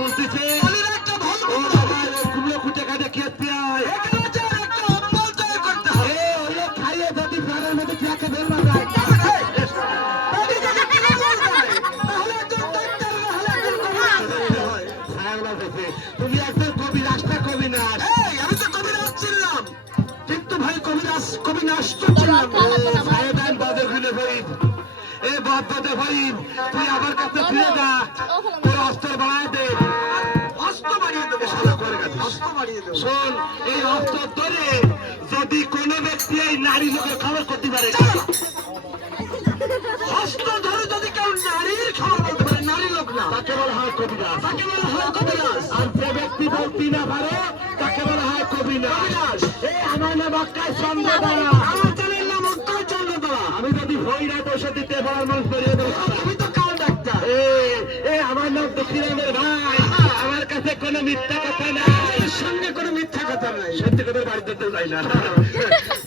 বলতেছে কুটে কাটে খেতে খাইয়ে যদি ঘরের মধ্যে খেয়ে বেরবা যায় তুমি একজন কবি রাস্তা কবি না আমি তো কবি রাজ ছিলাম কিন্তু ভাই কবি নাস্ত ছিলাম তুই আমার কাছে ফিরে যা তোর অস্ত্র বাড়ায় দে অস্ত্র বাড়িয়ে দেবে অস্ত্র বাড়িয়ে দেবে শোন এই অস্ত্র ধরে যদি কোনো ব্যক্তি এই নারী লোকের খবর করতে পারে অস্ত্র ধরে যদি কেউ নারীর খবর বলতে পারে নারী লোক না তাকে বলা হয় কবিরাজ আর যে ব্যক্তি বলতে না পারে তাকে বলা হয় কবিরাজ এই আমার নাম আক্কাই চন্দ্রদা আমার চ্যানেল নাম আক্কাই চন্দ্রদা আমি যদি হই না তো সাথে দিতে পারার মানুষ বেরিয়ে দেবো তুমি তো কাল ডাক্তার আমার নাম দক্ষিণের ভাই আমার কাছে কোনো মিথ্যা কথা নাই সঙ্গে কোনো মিথ্যা কথা নাই সত্যি কথা বাড়িতে তো যাই না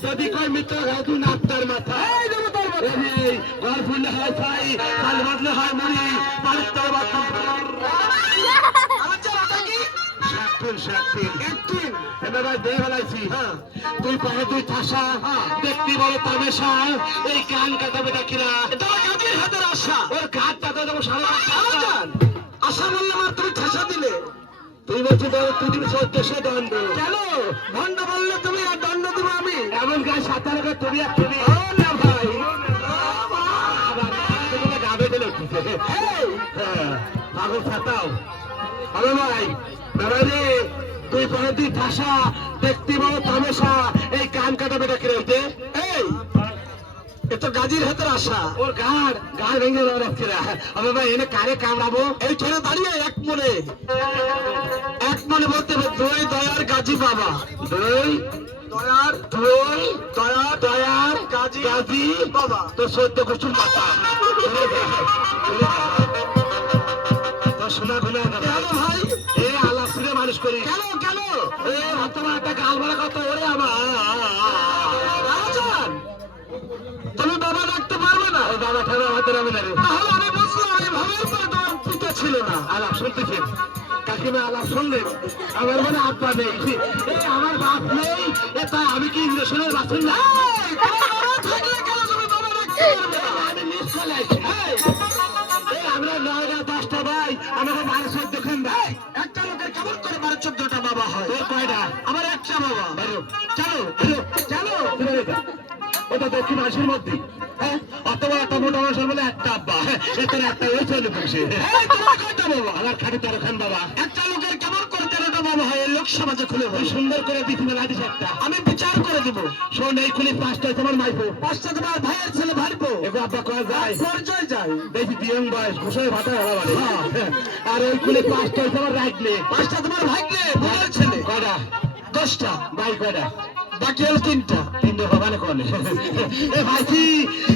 যদি কয় মিথ্যা গাধু নাপ্তার মাথা ঘর ফুললে হয় ছাই কাল বাঁধলে হয় মুড়ি পালিস্তার বাথা তুই পায়ে তুই ঠাসা দেখতে বলো তামেশা এই কান কাটাবে ডাকিরা কাজের হাতের আশা ওর কাজ কাটা দেবো সারা আশা বললাম আর তুমি ঠাসা দিলে তুই বলছি ধরো তুই দিবি 1400 দণ্ড কেন ভণ্ড বললে তুমি আর দণ্ড দেবো আমি এমন গায়ে 17 তুমি আর তুমি না ভাই গাবে দিলে পাগল ছাতাও আরে ভাই দাদা রে তুই পরে তুই ঠাসা দেখতে বলো তামেশা এই কান কাটা বেটা কি রইতে এই এ তো গাজীর হাতের আশা ওর গাড় ভেঙে রাখছে আমি ভাই এনে কারে কামড়াবো এই ছেড়ে দাঁড়িয়ে এক মনে বলতে হবে দই দয়ার গাজী বাবা দয়ার গাজী বাবা তো 14 কুসুম পাতা তো শোনা গুনা ভাই এ আলাপ ফিরে মানুষ করি কেন এ তোমার একটা গাল বলা কথা ওরে আমার তুমি বাবা ডাকতে পারবে না ওই বাবা ঠাকুর আমাদের আমি না রে তাহলে আমি বুঝলাম আমি ভাবের পরে তোমার পিতা ছিল না আলাপ শুনতেছেন কাকিমা আলাপ শুনলেন আমার মানে আব্বা নেই আমার বাপ নেই এটা আমি কি ইংরেজের বাসন না আমি নিশ্চয় লাগছি আমরা 9-10টা ভাই আমাকে 12-14 দেখেন ভাই একটা লোকের কেমন করে 12-14টা বাবা হয় তোর কয়টা আমার একটা বাবা চলো ওটা দক্ষিণ আশির মধ্যে হ্যাঁ অথবা একটা মোটা মানুষের বলে একটা আব্বা এখানে একটা ওই চলে বসে তোমার কয়টা বাবা আমার খাটি 13 খান বাবা একটা লোকের কেমন করে 13টা বাবা হয় লোক সমাজে খুলে বই সুন্দর করে পৃথিবীর হাদিস একটা আমি বিচার করে দিব শোন এই খুলি 5টা তোমার মাইপো 5টা তোমার ভাইয়ের ছেলে ভাইপো এগো আব্বা কয় যায় পরিচয় যায় দেখি বিয়ং বয়স ঘুষায় ভাতা হওয়া বলে আর ওই খুলি 5টা তোমার রাখলে 5টা তোমার ভাইলে বোনের ছেলে কয়টা 10টা ভাই কয়টা বাকি হল 3টা ভগবানে কোন এ ভাইজি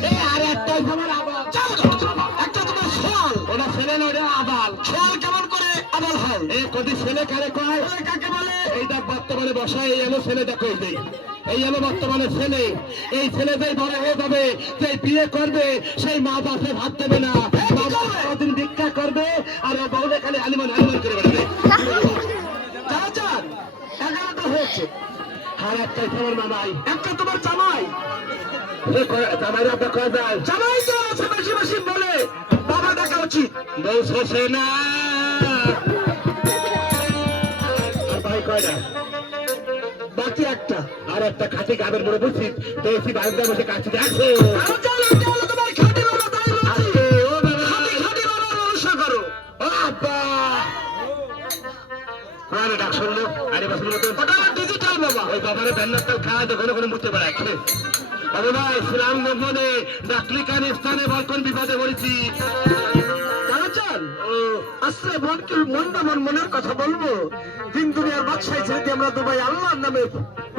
এ আর একটা তোমার আবাল একটা তোমার সোয়াল ওটা ছেলে নয় আবাল সোয়াল কেমন করে আবাল হয় এই কটি ছেলে কারে কয় কাকে বলে এইটা বর্তমানে বসায় এই হলো ছেলে দেখো এই হলো বর্তমানে ছেলে এই ছেলে যে বড় হয়ে যাবে সেই বিয়ে করবে সেই মা বাপে ভাত দেবে না কদিন ভিক্ষা করবে আর বউরে খালি আলিমান করে বেড়াবে 11টা হয়েছে আর একটা তোমার মামাই একটা তোমার জামাই জামাইরা দেখা যায় জামাই তো আছে বেশি বলে বাবা দেখা উচিত বউ শোষে না আর ভাই কয়টা বাকি একটা আর একটা খাঁটি গাবের বড় বুঝছি দেখি বাড়িতে বসে কাছে দেখো তোমার খাঁটি বাবা তাই বলছি ও বাবা খাঁটি বাবা অনুসরণ করো ও আব্বা কোন ডাক শুনলো আরে বসুন মতো ওটা ডিজিটাল বাবা ওই বাবারে ব্যান্ডারটা খাওয়া দোকানে কোনো মুছতে পারে বাবা ভাই ইসলাম ধর্মে ডাকলি কান স্থানে বলকন বিপদে পড়েছি চল আশ্রে মনের কথা বলবো দিন দুনিয়ার বাদশাহী ছেড়ে দিয়ে আমরা দুবাই আল্লাহর নামে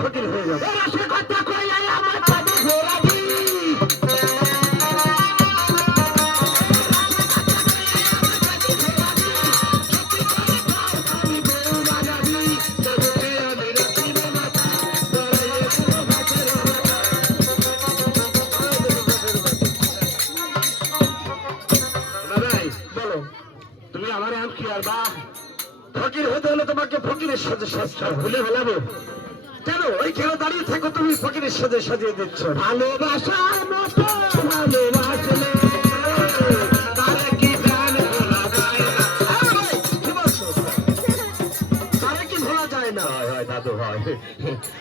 ফকির হয়ে যাবো সে কথা কই আমার চাবি ঘোরাবি ফকির হতে হলে তোমাকে ফকিরের সাথে সাজতে ভুলে ফেলাবো কেন? ওইখানে দাঁড়িয়ে থাকো, তুমি ফকিরের সাথে সাজিয়ে দিচ্ছ। ভালোবাসার মতো ভালোবাসলে তারে কি প্রাণ ভোলা যায় না? কি বলছো? তারে কি ভোলা যায় না? হয় দাদু হয়।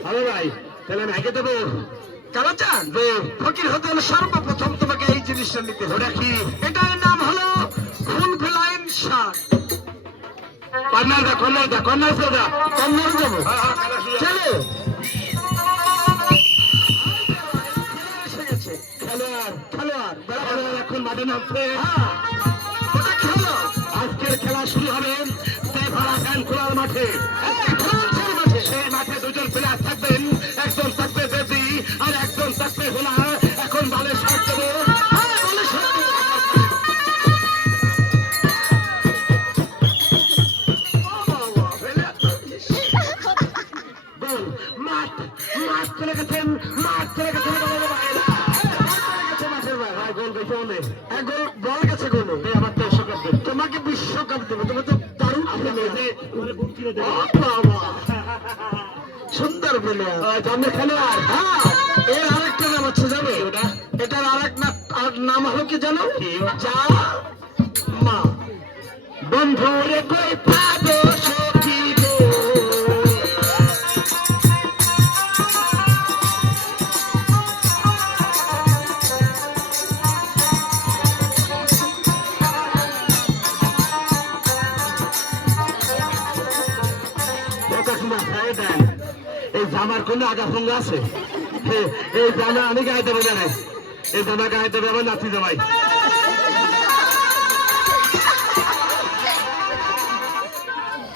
আরে ভাই তাহলে আমি আগে দেবো কালাচান। ফকির হতে হলে সর্বপ্রথম তোমাকে এই জিনিসটা নিতে হবে। ওটা কি? এটার নাম হলো ফুল ফেলাইন শাক। কন্যার যাবো চলো। খেলোয়াড় এখন মাঠে নামছে। আজকের খেলা শুরু হবে খোলার মাঠে। সেই মাঠে দুজন প্লেয়ার থাকবেন, একজন থাকবে বেবি আর একজন থাকবে হোলা। এখন বলে শট দেবো। তোমাকে বিশ্বকাপ দেবো। তুমি তো দারুণ সুন্দর বলে খেলোয়াড়। এর আরেকটা নাম হচ্ছে জানো? এটার আরেক নাম হলো কি জানো? যা মা বন্ধু রে কই পাবো সখী গো। এই জামার কোন আগা ফঙ্গা আছে? এই জামা আমি গায়ে দেবো জানে? এই জামা গায়ে দেবে আমার নাতি জামাই।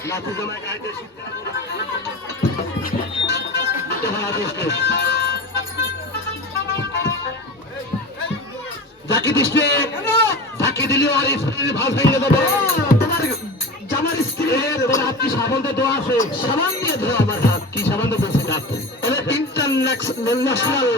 নাতি জামাই গায়ে দিয়ে ঝাঁকি দিচ্ছে। ঝাঁকি দিলেও আর ভালো ভেঙে দেবো। তোমার জামার স্ত্রীর হাত কি সাবান দিয়ে ধোয়া আছে? সাবান দিয়ে ধোয়া আমার হাত। কি সাবান দিয়ে বলছি হাত? ইন্টারন্যাশনাল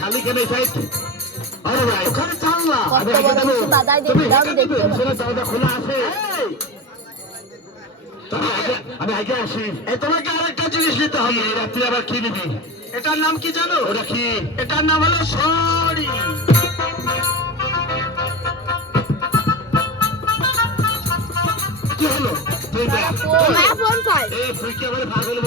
খালি কেনে সাইড। আরে ভাই ওখানে চাল না, খোলা আছে। আমি আগে আসি। তোমাকে আরেকটা জিনিস নিতে হবে। রাত্রে আবার কি নিবি? এটার নাম কি জানো? ওটা কি? এটার নাম হলো সরি। কি হলো? তুই কি আমার পাগল